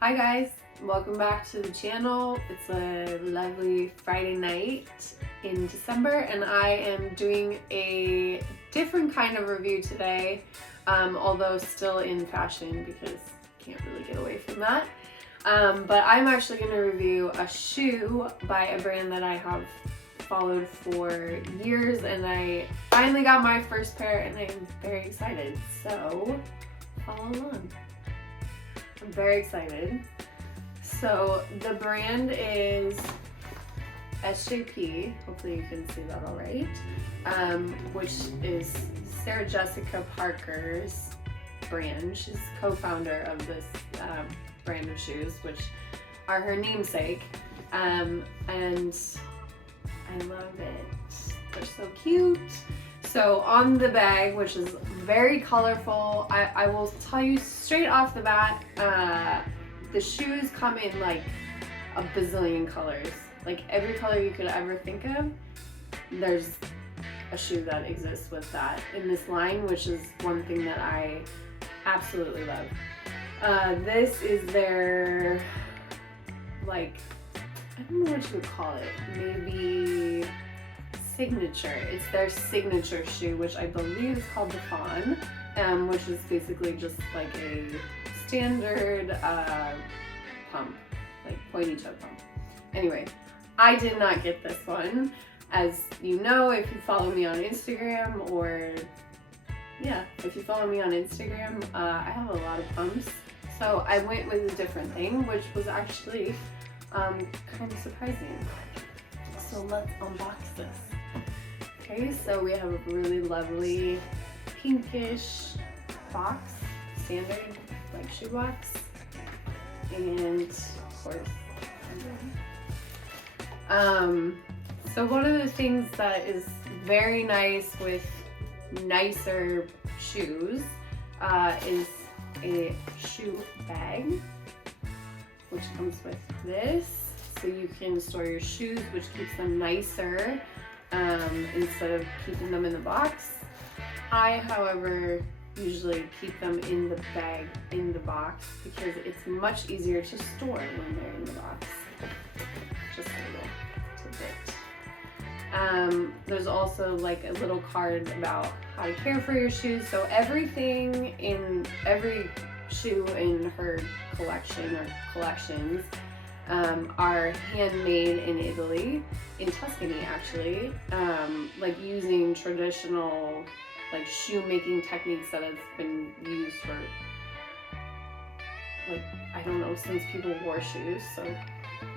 Hi guys, welcome back to the channel. It's a lovely Friday night in December and I am doing a different kind of review today, although still in fashion because can't really get away from that. But I'm actually going to review a shoe by a brand that I have followed for years and I finally got my first pair and I'm very excited, so follow along. I'm very excited. So the brand is SJP, hopefully you can see that all right, which is Sarah Jessica Parker's brand. She's co-founder of this brand of shoes, which are her namesake, and I love it. They're so cute. So on the bag, which is very colorful, I will tell you straight off the bat, the shoes come in like a bazillion colors. Like every color you could ever think of, there's a shoe that exists with that in this line, which is one thing that I absolutely love. This is their, like, I don't know what you would call it, maybe signature. It's their signature shoe, which I believe is called the Fawn, which is basically just like a standard pump, like pointy toe pump. Anyway, I did not get this one. As you know, if you follow me on Instagram, or yeah, if you follow me on Instagram, I have a lot of pumps. So I went with a different thing, which was actually kind of surprising. So let's unbox this. Okay, so we have a really lovely pinkish box, standard like shoe box, and of course, so one of the things that is very nice with nicer shoes is a shoe bag, which comes with this, so you can store your shoes, which keeps them nicer instead of keeping them in the box. I, however, usually keep them in the bag in the box because it's much easier to store when they're in the box. Just a little tidbit. There's also like a little card about how to care for your shoes. So everything in every shoe in her collection or collections are handmade in Italy, in Tuscany actually, like using traditional like shoemaking techniques that have been used for, like, I don't know, since people wore shoes, so a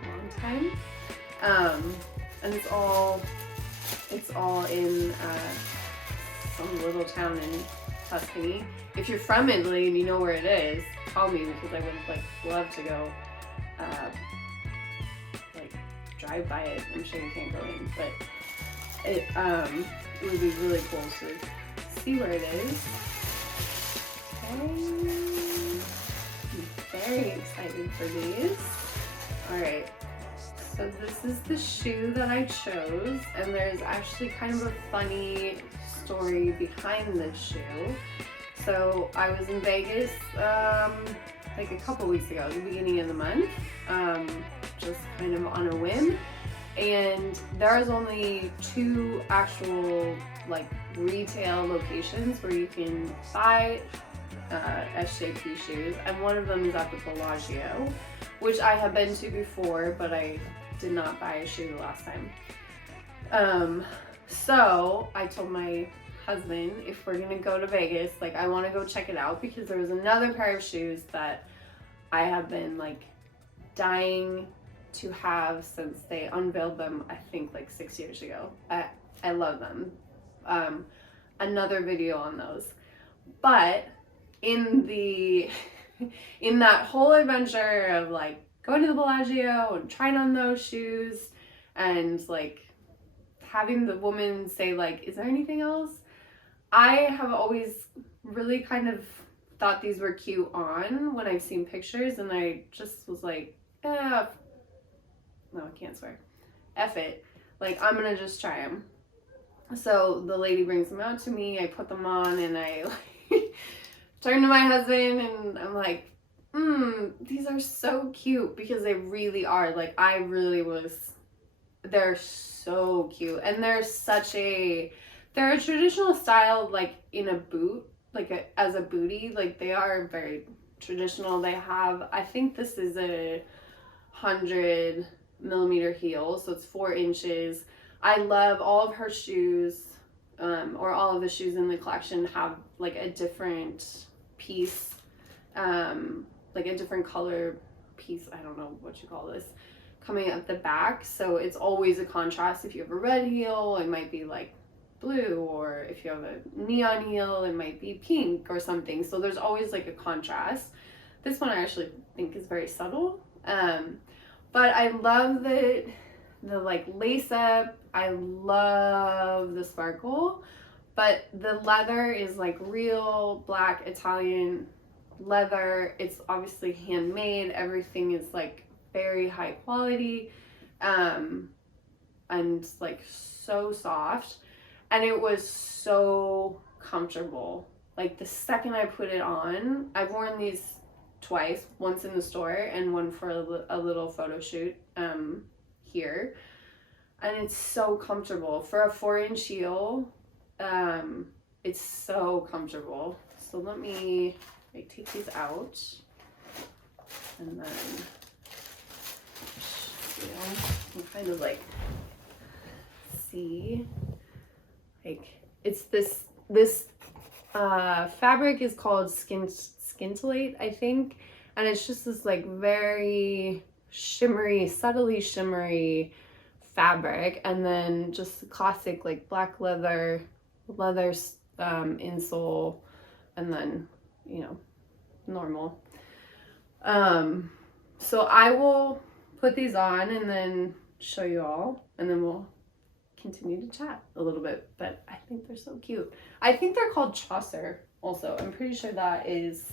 long time. And it's all in some little town in Tuscany. If you're from Italy and you know where it is, call me because I would like love to go like drive by it. I'm sure you can't go in, but it would be really cool to see where it is. Okay. I'm very excited for these. Alright, so this is the shoe that I chose, and there's actually kind of a funny story behind this shoe. So I was in Vegas like a couple weeks ago, the beginning of the month, just kind of on a whim, and there's only 2 actual like retail locations where you can buy SJP shoes, and one of them is at the Bellagio, which I have been to before, but I did not buy a shoe the last time. So I told my husband, if we're gonna go to Vegas, like I want to go check it out because there was another pair of shoes that I have been like dying to have since they unveiled them, I think like 6 years ago. I love them. Another video on those. But in the in that whole adventure of like going to the Bellagio and trying on those shoes and like having the woman say like, is there anything else? I have always really kind of thought these were cute on when I've seen pictures, and I just was like, no, I can't swear. F it. Like, I'm gonna just try them. So the lady brings them out to me, I put them on, and I like turn to my husband and I'm like, These are so cute because they really are. Like, they're so cute. And they're a traditional style, like in a boot, like as a bootie. Like, they are very traditional. They have, I think this is a 100mm heel, so it's 4 inches. I love all of her shoes, or all of the shoes in the collection have like a different piece, like a different color piece, I don't know what you call this, coming up the back. So it's always a contrast. If you have a red heel, it might be like blue, or if you have a neon heel, it might be pink or something. So there's always like a contrast. This one I actually think is very subtle. But I love the like lace up. I love the sparkle, but the leather is like real black Italian leather. It's obviously handmade. Everything is like very high quality, and like so soft, and it was so comfortable. Like, the second I put it on, I've worn these twice, once in the store and one for a little photo shoot here, and it's so comfortable for a 4-inch heel. It's so comfortable. So let me take these out, and then you can kind of like see, like, it's this fabric is called Scintillate, I think, and it's just this like very shimmery, subtly shimmery fabric, and then just classic like black leather insole, and then, you know, normal. So I will put these on and then show you all, and then we'll continue to chat a little bit. But I think they're so cute. I think they're called Chaucer also. I'm pretty sure that is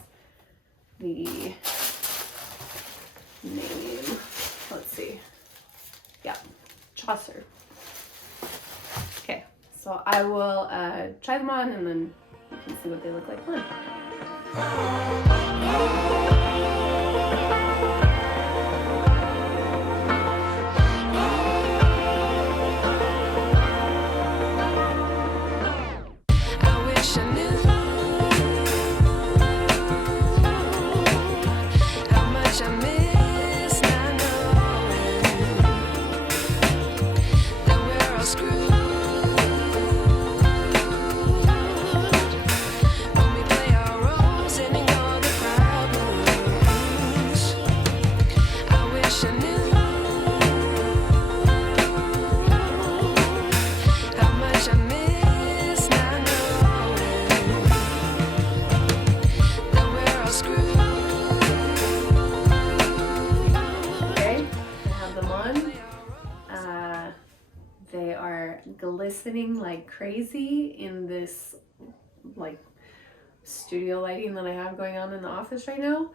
the name. Let's see. Yeah, Chaucer. Okay, so I will try them on, and then you can see what they look like on. Glistening like crazy in this like studio lighting that I have going on in the office right now.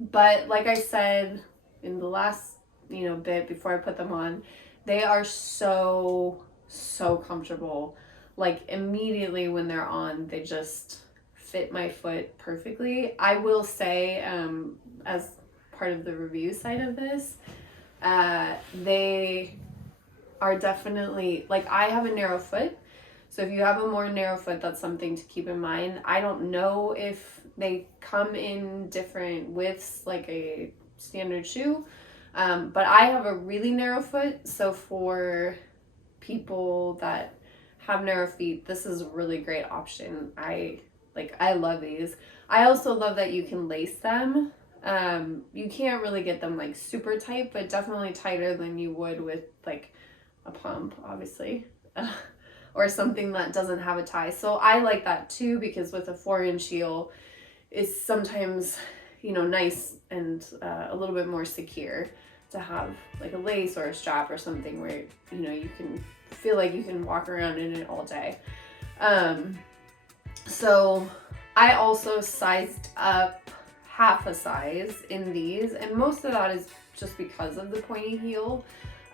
But like I said in the last, you know, bit before I put them on, they are so comfortable. Like, immediately when they're on, they just fit my foot perfectly. I will say, as part of the review side of this, they are definitely, like, I have a narrow foot, so if you have a more narrow foot, that's something to keep in mind. I don't know if they come in different widths like a standard shoe, but I have a really narrow foot, so for people that have narrow feet, this is a really great option. I love these. I also love that you can lace them. You can't really get them like super tight, but definitely tighter than you would with like a pump, obviously, or something that doesn't have a tie. So I like that too, because with a 4-inch heel, it's sometimes, you know, nice and a little bit more secure to have like a lace or a strap or something where, you know, you can feel like you can walk around in it all day. So I also sized up half a size in these, and most of that is just because of the pointy heel.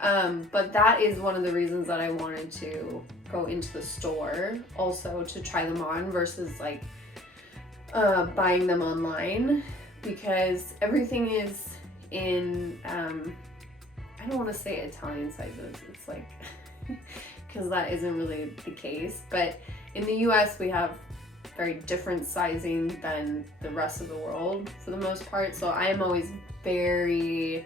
But that is one of the reasons that I wanted to go into the store also to try them on, versus like buying them online, because everything is in, I don't want to say Italian sizes, it's like, because that isn't really the case, but in the US we have very different sizing than the rest of the world for the most part, so I am always very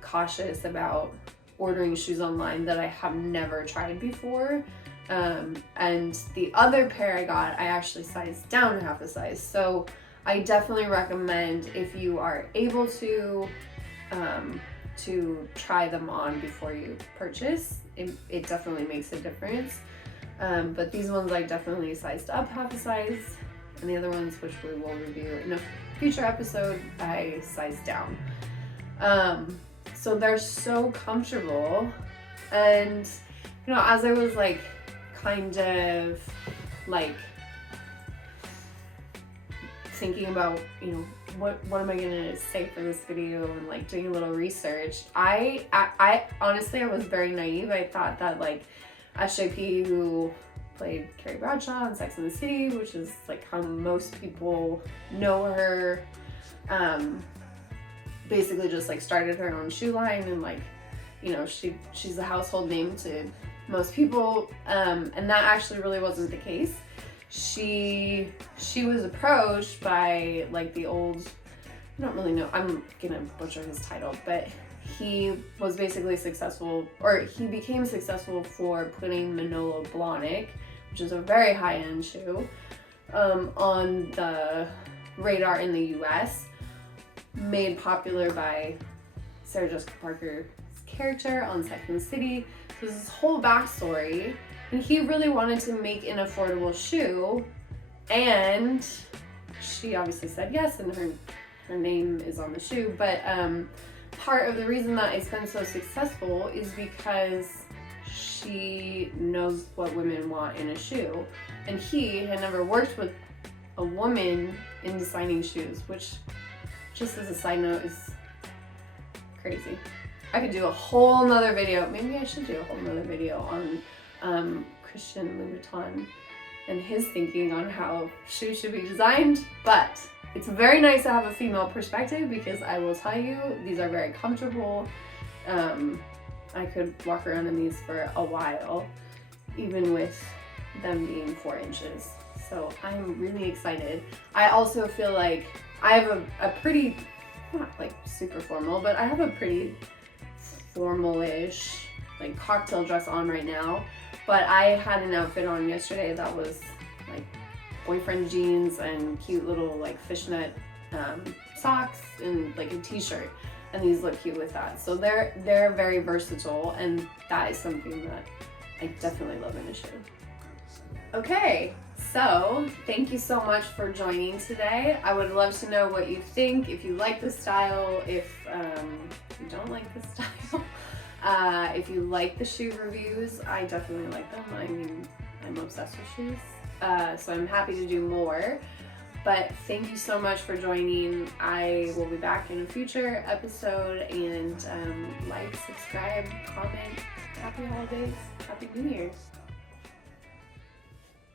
cautious about ordering shoes online that I have never tried before. And the other pair I got, I actually sized down half a size. So I definitely recommend, if you are able to try them on before you purchase. It definitely makes a difference. But these ones I definitely sized up half a size, and the other ones, which we will review in a future episode, I sized down. So they're so comfortable, and you know, as I was like kind of like thinking about, you know, what am I gonna say for this video, and like doing a little research, I honestly, I was very naive. I thought that like SJP, who played Carrie Bradshaw in Sex and the City, which is like how most people know her, basically just like started her own shoe line, and like, you know, she's a household name to most people, and that actually really wasn't the case. She was approached by like the old, I don't really know, I'm gonna butcher his title, but he was basically successful, or he became successful for putting Manolo Blahnik, which is a very high-end shoe, on the radar in the US, made popular by Sarah Jessica Parker's character on Sex and the City. So this whole backstory, and he really wanted to make an affordable shoe, and she obviously said yes, and her name is on the shoe. But part of the reason that it's been so successful is because she knows what women want in a shoe, and he had never worked with a woman in designing shoes, which, just as a side note, is crazy. I could do a whole nother video, maybe I should do a whole nother video on Christian Louboutin and his thinking on how shoes should be designed, but it's very nice to have a female perspective, because I will tell you, these are very comfortable. I could walk around in these for a while, even with them being 4 inches. So I'm really excited. I also feel like I have a pretty, not like super formal, but I have a pretty formal-ish like cocktail dress on right now, but I had an outfit on yesterday that was like boyfriend jeans and cute little like fishnet socks and like a t-shirt, and these look cute with that. So they're very versatile, and that is something that I definitely love in a shoe. Okay, so thank you so much for joining today. I would love to know what you think, if you like the style, if you don't like the style, if you like the shoe reviews. I definitely like them. I mean, I'm obsessed with shoes, so I'm happy to do more. But thank you so much for joining. I will be back in a future episode, and like, subscribe, comment. Happy holidays, happy New Year's.